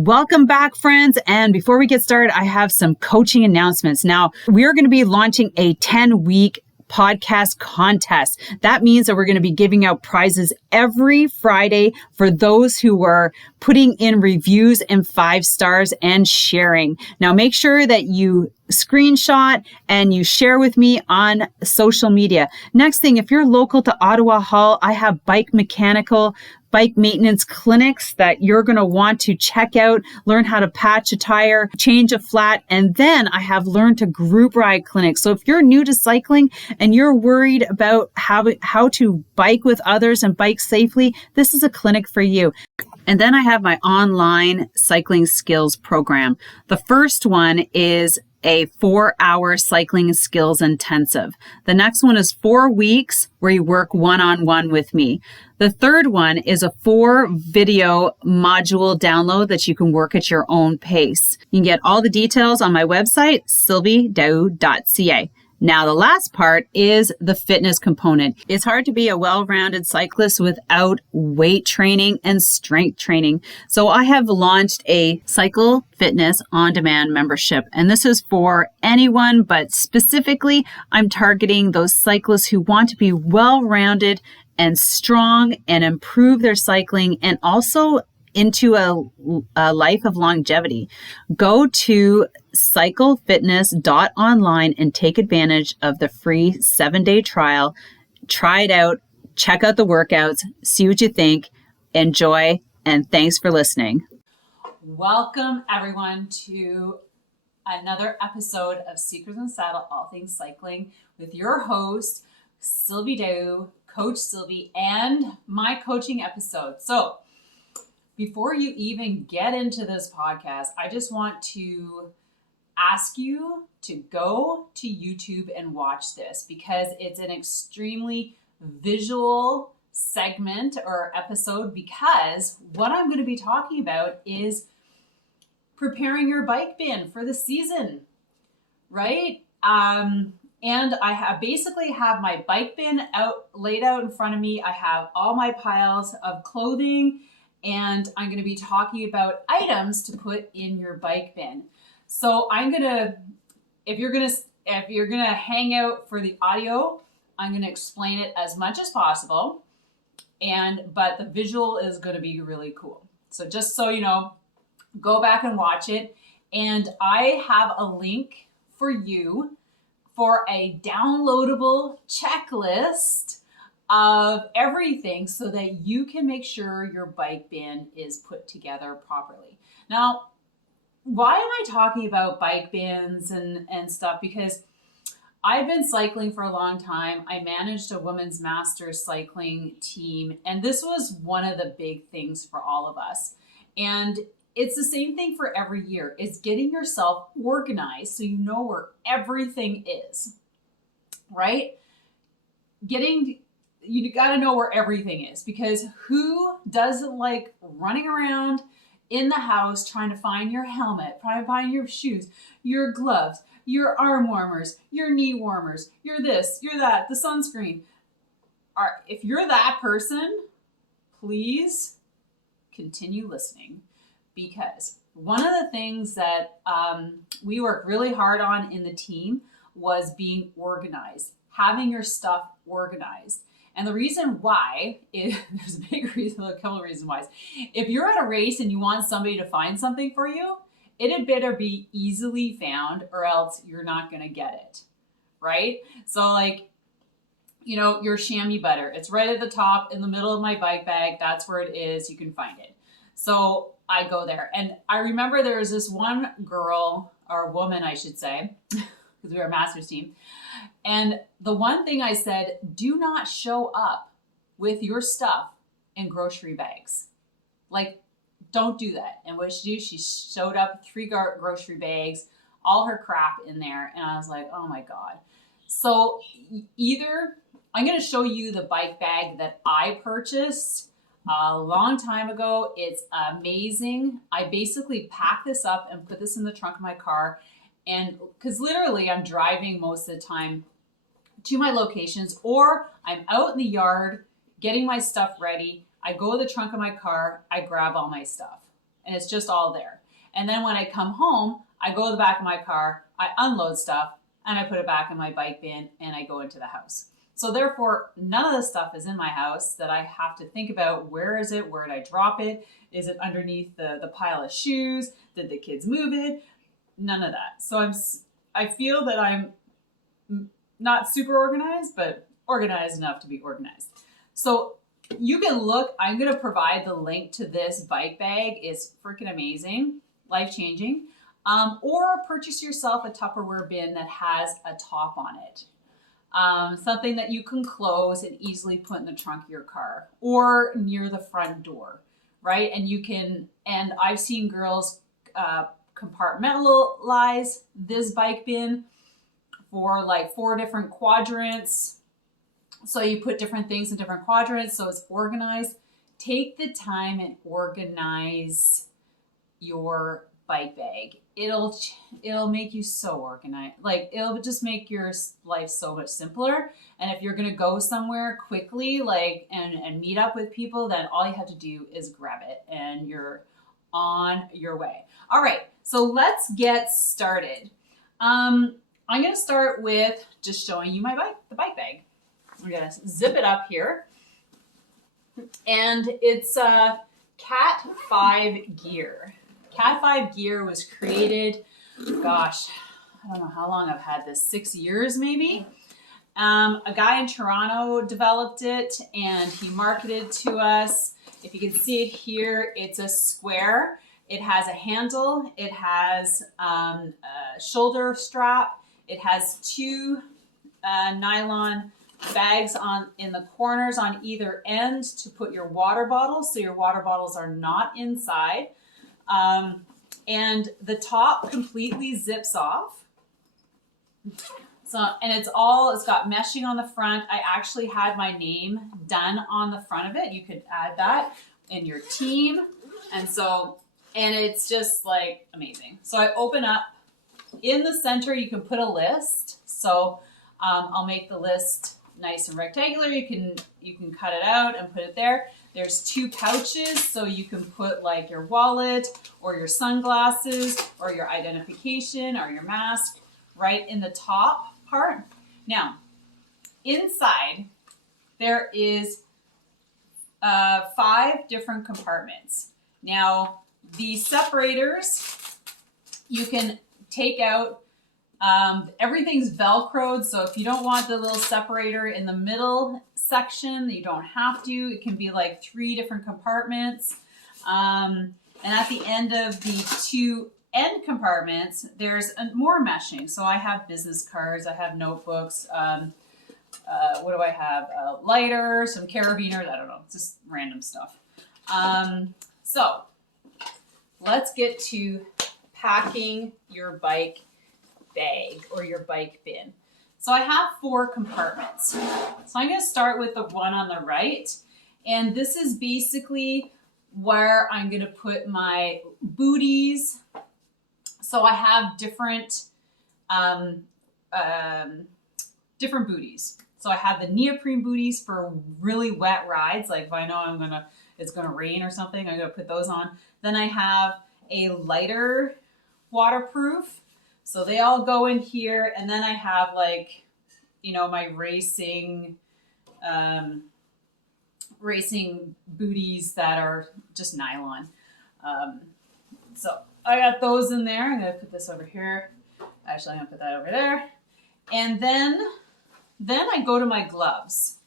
Welcome back, friends. And before we get started, I have some coaching announcements. Now, we are going to be launching a 10-week podcast contest. That means that we're going to be giving out prizes every Friday for those who are putting in reviews and 5 stars and sharing. Now, make sure that you screenshot and you share with me on social media. Next thing, if you're local to Ottawa Hull, I have bike maintenance clinics that you're going to want to check out, learn how to patch a tire, change a flat, and then I have learn to group ride clinics. So if you're new to cycling and you're worried about how to bike with others and bike safely, this is a clinic for you. And then I have my online cycling skills program. The first one is a 4-hour cycling skills intensive. The next one is 4 weeks where you work one-on-one with me. The third one is a 4-video module download that you can work at your own pace. You can get all the details on my website, sylviedow.ca. Now, the last part is the fitness component. It's hard to be a well-rounded cyclist without weight training and strength training. So I have launched a Cycle Fitness on-demand membership, and this is for anyone, but specifically, I'm targeting those cyclists who want to be well-rounded and strong and improve their cycling and also into a life of longevity. Go to cyclefitness.online and take advantage of the free 7-day trial. Try it out, check out the workouts, see what you think, enjoy, and thanks for listening. Welcome everyone to another episode of Secrets in Saddle, All Things Cycling with your host, Sylvie Dow, Coach Sylvie, and my coaching episode. So, before you even get into this podcast, I just want to ask you to go to YouTube and watch this because it's an extremely visual segment or episode, because what I'm going to be talking about is preparing your bike bin for the season, right? And I basically have my bike bin laid out in front of me. I have all my piles of clothing, and I'm going to be talking about items to put in your bike bin. So if you're going to hang out for the audio, I'm going to explain it as much as possible. But the visual is going to be really cool. So just so you know, go back and watch it. And I have a link for you for a downloadable checklist of everything so that you can make sure your bike bin is put together properly. Now, why am I talking about bike bins and stuff? Because I've been cycling for a long time. I managed a women's masters cycling team, and this was one of the big things for all of us. And it's the same thing for every year. It's getting yourself organized so you know where everything is, right? You got to know where everything is, because who doesn't like running around in the house trying to find your helmet, trying to find your shoes, your gloves, your arm warmers, your knee warmers, your this, your that, the sunscreen. If you're that person, please continue listening, because one of the things that we worked really hard on in the team was being organized, having your stuff organized. And the reason why there's a couple of reasons why. If you're at a race and you want somebody to find something for you, it had better be easily found, or else you're not going to get it, right? So your chamois butter, it's right at the top in the middle of my bike bag. That's where it is. You can find it. So I go there. And I remember there was this one girl, or woman, I should say, because we were a masters team. And the one thing I said, do not show up with your stuff in grocery bags. Don't do that. And what she did, she showed up with 3 grocery bags, all her crap in there. And I was like, oh my God. So either I'm going to show you the bike bag that I purchased a long time ago. It's amazing. I basically pack this up and put this in the trunk of my car. And because literally I'm driving most of the time to my locations, or I'm out in the yard getting my stuff ready. I go to the trunk of my car, I grab all my stuff. and it's just all there. And then when I come home, I go to the back of my car, I unload stuff, and I put it back in my bike bin, and I go into the house. So therefore, none of the stuff is in my house that I have to think about. Where is it? Where did I drop it? Is it underneath the pile of shoes? Did the kids move it? None of that. So I feel that I'm not super organized, but organized enough to be organized. So you can look, I'm going to provide the link to this bike bag. It's freaking amazing, life-changing. Or purchase yourself a Tupperware bin that has a top on it. Something that you can close and easily put in the trunk of your car or near the front door, right? And I've seen girls compartmentalize this bike bin for like 4 different quadrants. So you put different things in different quadrants, so it's organized. Take the time and organize your bike bag. It'll make you so organized. Like, it'll just make your life so much simpler. And if you're gonna go somewhere quickly, like and meet up with people, then all you have to do is grab it and you're on your way. All right, so let's get started. I'm gonna start with just showing you the bike bag. We're gonna zip it up here. And it's a Cat 5 gear. Cat 5 gear was created, gosh, I don't know how long I've had this, 6 years maybe. A guy in Toronto developed it and he marketed to us. If you can see it here, it's a square. It has a handle. It has a shoulder strap. It has 2 nylon bags in the corners on either end to put your water bottles, so your water bottles are not inside. And the top completely zips off. So, and it's got meshing on the front. I actually had my name done on the front of it. You could add that in your team. And it's just like amazing. So I open up. In the center, you can put a list. So I'll make the list nice and rectangular. You can cut it out and put it there. There's 2 pouches, so you can put like your wallet or your sunglasses or your identification or your mask right in the top part. Now, inside there is 5 different compartments. Now, the separators, you can take out. Everything's Velcroed, so if you don't want the little separator in the middle section, you don't have to. It can be like 3 different compartments. And at the end of the 2 end compartments, there's more meshing. So I have business cards, I have notebooks. What do I have? A lighter, some carabiners, I don't know, just random stuff. So let's get to packing your bike bag or your bike bin. So I have 4 compartments. So I'm going to start with the one on the right. And this is basically where I'm going to put my booties. So I have different booties. So I have the neoprene booties for really wet rides. Like if I know it's going to rain or something, I'm going to put those on. Then I have a lighter waterproof. So they all go in here, and then I have like, my racing booties that are just nylon. So I got those in there. I'm gonna put this over here. Actually, I'm gonna put that over there. And then I go to my gloves.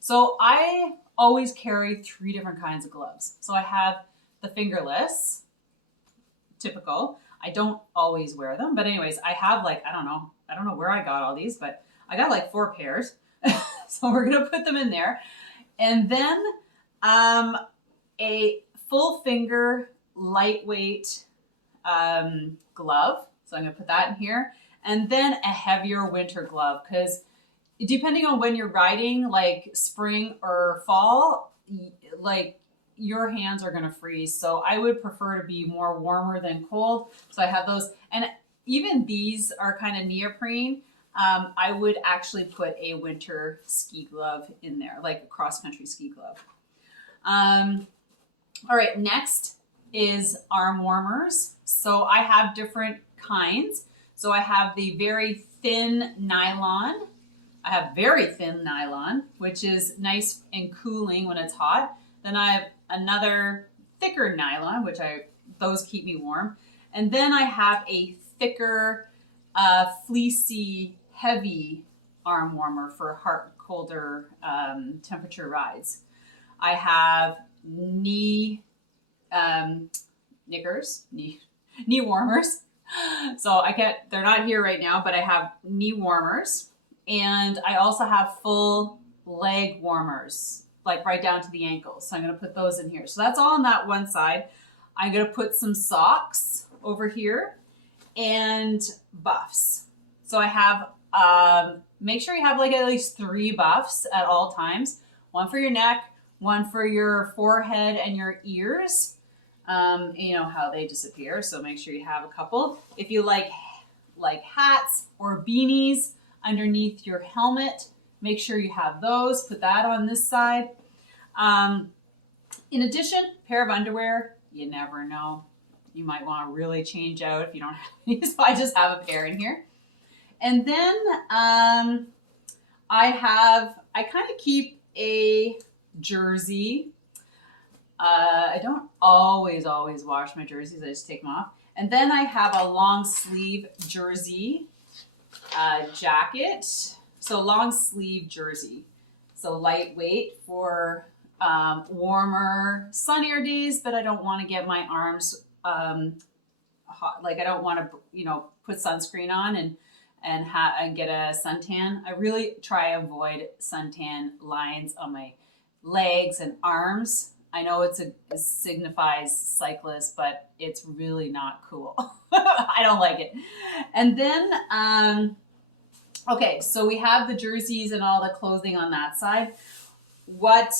So I always carry 3 different kinds of gloves. So I have the fingerless, typical. I don't always wear them, but anyways, I have like, I don't know where I got all these, but I got like 4 pairs. So we're going to put them in there. And then a full finger, lightweight glove. So I'm going to put that in here. And then a heavier winter glove, because depending on when you're riding, like spring or fall, like your hands are going to freeze. So I would prefer to be more warmer than cold. So I have those. And even these are kind of neoprene. I would actually put a winter ski glove in there, like a cross-country ski glove. All right, next is arm warmers. So I have different kinds. So I have the very thin nylon. I have very thin nylon, which is nice and cooling when it's hot. Then I have another thicker nylon, which those keep me warm. And then I have a thicker, fleecy, heavy arm warmer for colder temperature rides. I have knee warmers. So they're not here right now, but I have knee warmers. And I also have full leg warmers, like right down to the ankles. So I'm going to put those in here. So that's all on that one side. I'm going to put some socks over here and buffs. So I have, make sure you have like at least 3 buffs at all times. One for your neck, one for your forehead and your ears. You know how they disappear, so make sure you have a couple. If you like hats or beanies underneath your helmet, make sure you have those. Put that on this side. In addition, pair of underwear. You never know. You might want to really change out if you don't have any, so I just have a pair in here. And then I kind of keep a jersey. I don't always wash my jerseys. I just take them off. And then I have a long sleeve jersey jacket. So long sleeve jersey. So lightweight for warmer, sunnier days, but I don't want to get my arms hot. Like I don't want to, put sunscreen on and get a suntan. I really try to avoid suntan lines on my legs and arms. I know it signifies cyclists, but it's really not cool. I don't like it. And then, okay, so we have the jerseys and all the clothing on that side. What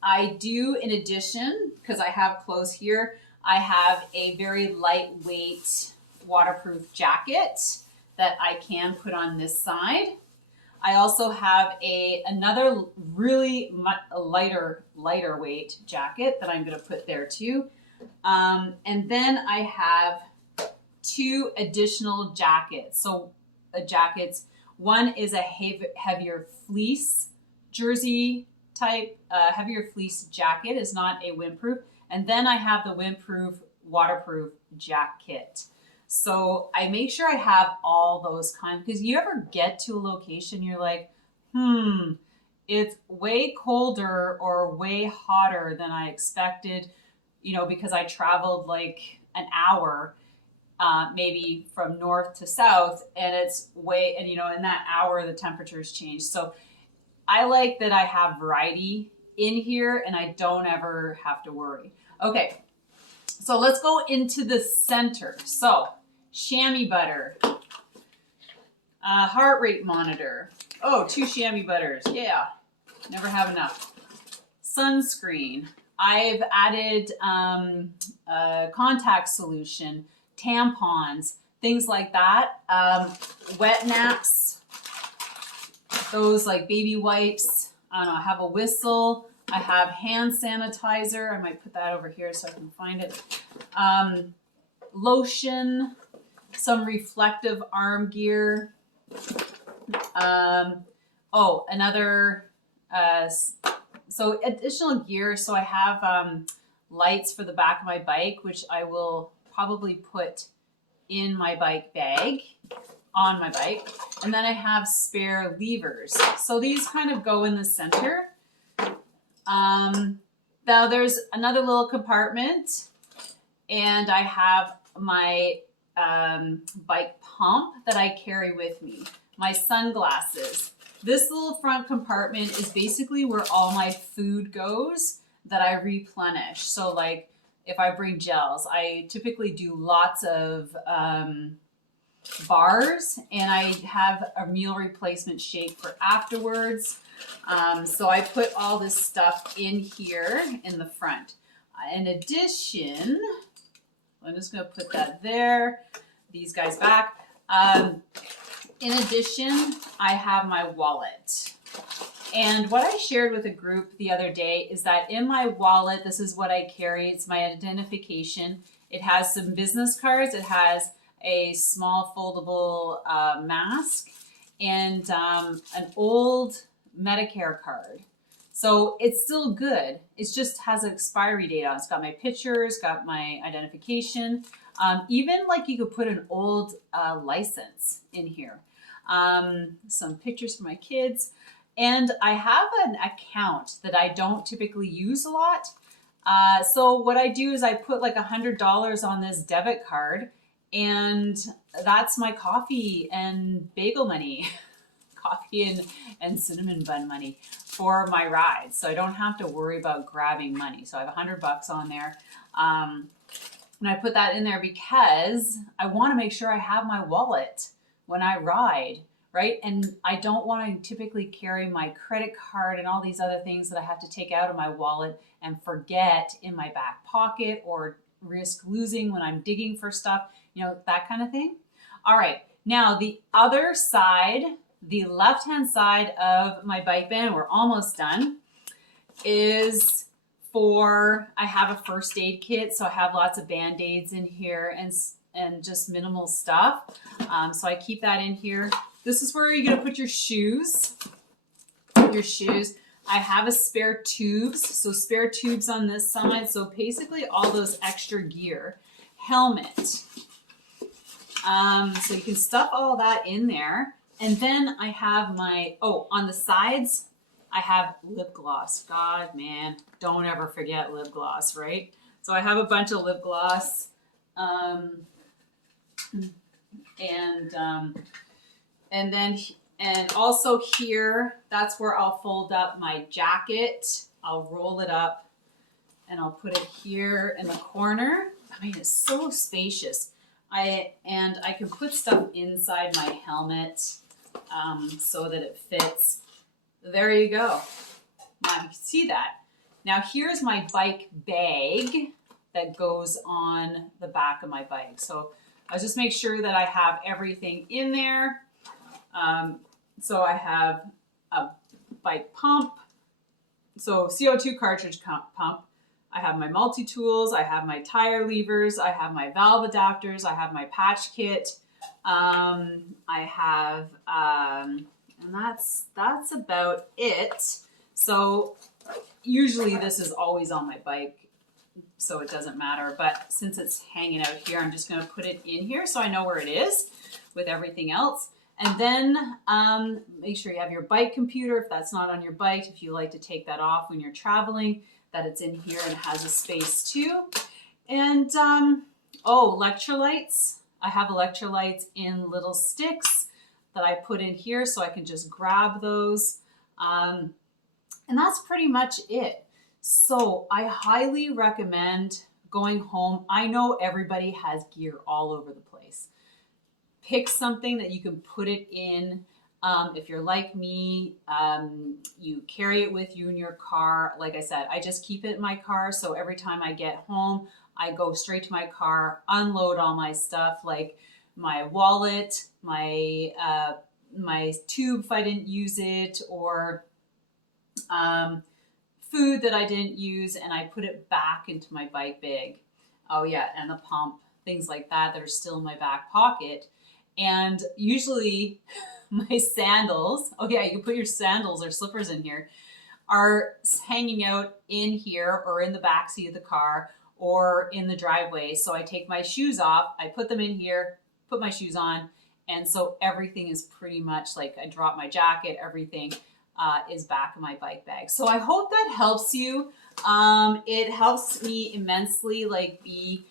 I do in addition, because I have clothes here, I have a very lightweight waterproof jacket that I can put on this side. I also have another really lighter weight jacket that I'm going to put there too. And then I have 2 additional jackets. So jackets, one is a heavier fleece jersey type, heavier fleece jacket, is not a windproof. And then I have the windproof waterproof jacket. So I make sure I have all those kinds, because you ever get to a location, you're like, it's way colder or way hotter than I expected, because I traveled like an hour, maybe from north to south, and in that hour, the temperatures change. So I like that I have variety in here and I don't ever have to worry. Okay, so let's go into the center. So chamois butter, heart rate monitor. Oh, 2 chamois butters. Yeah, never have enough. Sunscreen. I've added contact solution, tampons, things like that. Wet naps, those like baby wipes. I don't know, I have a whistle. I have hand sanitizer. I might put that over here so I can find it. Lotion, some reflective arm gear. So additional gear. So I have lights for the back of my bike, which I will probably put in my bike bag on my bike. And then I have spare levers. So these kind of go in the center. Now there's another little compartment, and I have my bike pump that I carry with me. My sunglasses. This little front compartment is basically where all my food goes that I replenish. So like if I bring gels, I typically do lots of bars, and I have a meal replacement shake for afterwards. So I put all this stuff in here in the front. In addition, I'm just going to put that there, these guys back. In addition, I have my wallet. And what I shared with a group the other day is that in my wallet, this is what I carry. It's my identification. It has some business cards. It has a small foldable mask and an old Medicare card. So it's still good. It just has an expiry date on it. It's got my pictures, got my identification. Even like you could put an old license in here. Some pictures for my kids. And I have an account that I don't typically use a lot. So what I do is I put like $100 on this debit card, and that's my coffee and bagel money, coffee and cinnamon bun money for my rides. So I don't have to worry about grabbing money. So I have $100 on there. And I put that in there because I want to make sure I have my wallet when I ride, right? And I don't want to typically carry my credit card and all these other things that I have to take out of my wallet and forget in my back pocket or risk losing when I'm digging for stuff, that kind of thing. All right, now the other side, the left-hand side of my bike band, we're almost done, is I have a first aid kit. So I have lots of Band-Aids in here and just minimal stuff. So I keep that in here. This is where you're going to put your shoes. I have a spare tubes. So spare tubes on this side. So basically all those extra gear. Helmet. So you can stuff all that in there. And then I have on the sides, I have lip gloss. God, man, don't ever forget lip gloss, right? So I have a bunch of lip gloss. And also here, that's where I'll fold up my jacket. I'll roll it up and I'll put it here in the corner. I mean, it's so spacious. I can put stuff inside my helmet so that it fits. There you go. Now you can see that. Now here's my bike bag that goes on the back of my bike. So I'll just make sure that I have everything in there. So I have a bike pump, so CO2 cartridge pump. I have my multi-tools, I have my tire levers, I have my valve adapters, I have my patch kit. I have, and that's about it. So usually this is always on my bike, so it doesn't matter. But since it's hanging out here, I'm just going to put it in here so I know where it is with everything else. And then make sure you have your bike computer if that's not on your bike. If you like to take that off when you're traveling, that it's in here and has a space too. And electrolytes. I have electrolytes in little sticks that I put in here so I can just grab those. And that's pretty much it. So I highly recommend going home. I know everybody has gear all over the place. Pick something that you can put it in. If you're like me, you carry it with you in your car. Like I said, I just keep it in my car. So every time I get home, I go straight to my car, unload all my stuff, like my wallet, my tube if I didn't use it, or food that I didn't use, and I put it back into my bike bag. Oh yeah, and the pump, things like that are still in my back pocket. And usually my sandals, you can put your sandals or slippers in here, are hanging out in here or in the back seat of the car or in the driveway. So I take my shoes off, I put them in here, put my shoes on. And so everything is pretty much like I drop my jacket, everything is back in my bike bag. So I hope that helps you. It helps me immensely, like be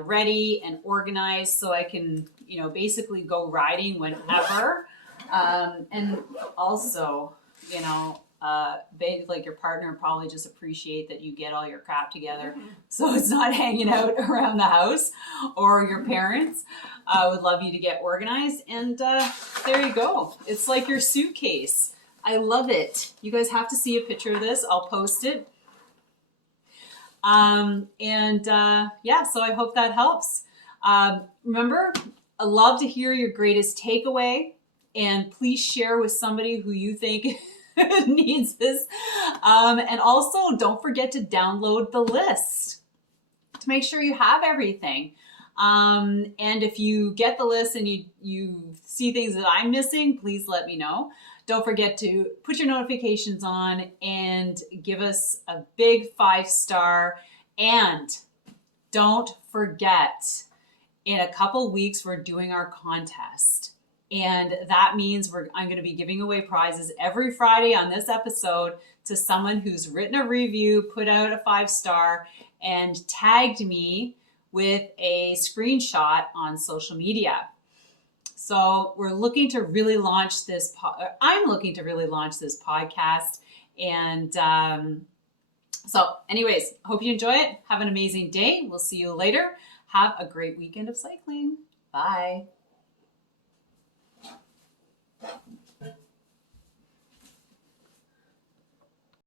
ready and organized so I can, basically go riding whenever. And also, like your partner probably just appreciate that you get all your crap together. So it's not hanging out around the house, or your parents would love you to get organized. And there you go. It's like your suitcase. I love it. You guys have to see a picture of this. I'll post it. So I hope that helps. Remember, I love to hear your greatest takeaway, and please share with somebody who you think needs this. And also don't forget to download the list to make sure you have everything. And if you get the list and you see things that I'm missing, please let me know. Don't forget to put your notifications on and give us a big 5-star. And don't forget, in a couple weeks, we're doing our contest. And that means I'm going to be giving away prizes every Friday on this episode to someone who's written a review, put out a 5-star, and tagged me with a screenshot on social media. So we're looking to really launch this. I'm looking to really launch this podcast. And so anyways, hope you enjoy it. Have an amazing day. We'll see you later. Have a great weekend of cycling. Bye.